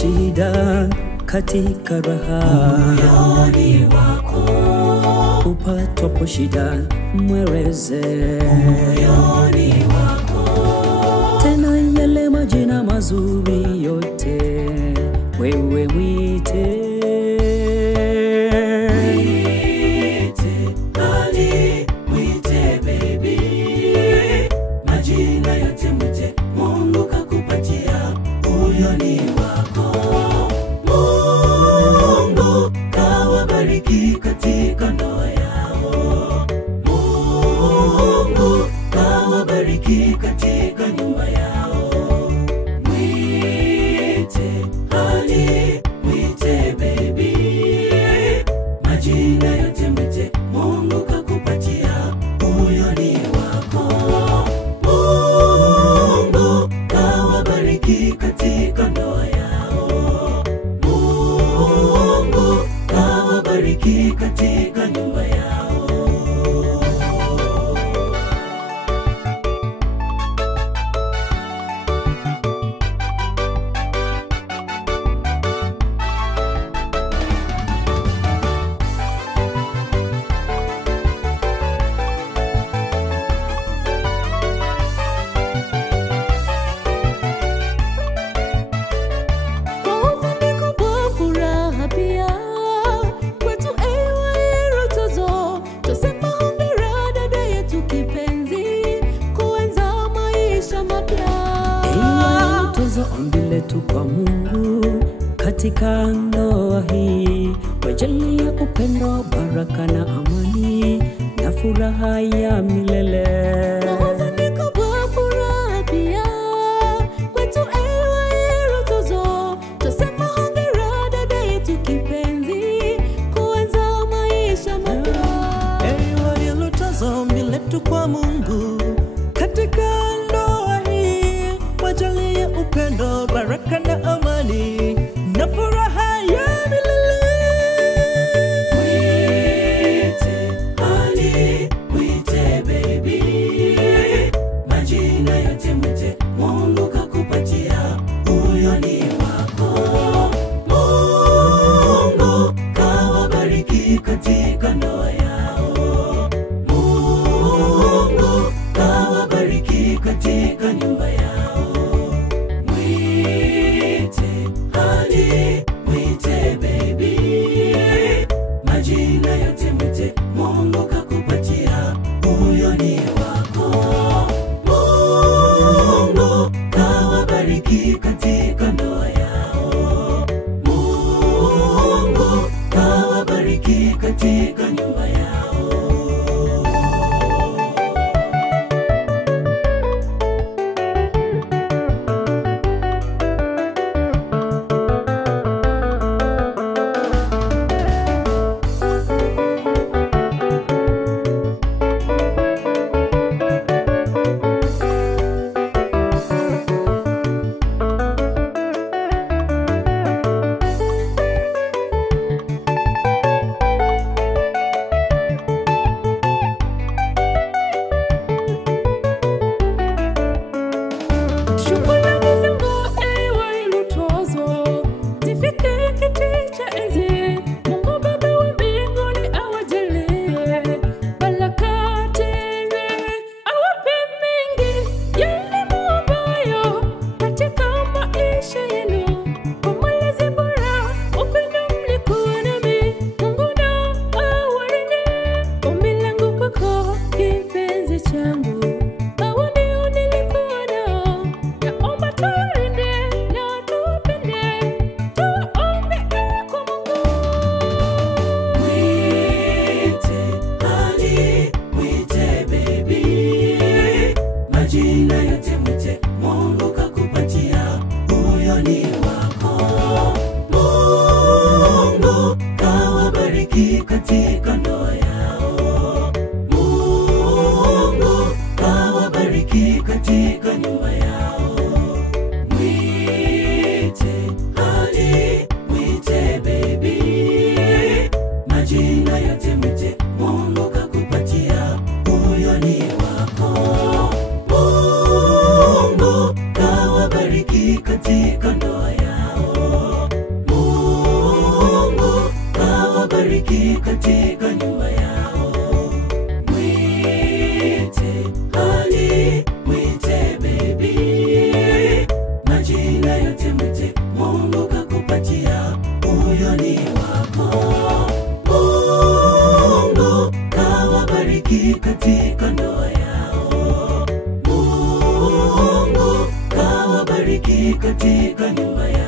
shida, katika raha moyoni wako. Upatapo shida, mweleze moyoni wako. Tena yale majina mazuri yote wewe mwite. Mwite, Ali, mwite baby. Majina yote mwite, Mungu kakupatia, huyo ni wako. Mungu kawabariki katika ndoa yao. Mungu kawabariki katika nyumba yao. Mwite, Ali, mwite baby. Majina yote mwite, Mungu kakupatia, huyo ni wako. Mungu kawabariki katika ndoa yao. Mungu kawabariki katika nyumba yao. Ombi letu kwa Mungu katika ndoa hii, wajalie upendo, baraka na amani na furaha ya milele. Ombi letu kwa Mungu katika ndoa hii, wajalie upendo, baraka na amani na furaha ya milele. Mwite, Ali, mwite baby. Majina yote mwite, Mungu kakupatia, huyo ni wako. Mungu kawabariki katika ndoa yao. Mungu kawabariki katika nyumba yao. Mwite, Ali, mwite baby. Majina yote mwite, Mungu kakupatia, huyo ni wako. Mungu kawabariki katika ndoa yao. Mungu kawabariki katika nyumba yao. katika ndoa yao. katika nyumba yao. Mwite honey, mwite baby, majina yote mwite, Mungu kakupatia, huyo ni wako. Mungu kawabariki katika ndoa yao. Mungu kawabariki katika nyumba yao.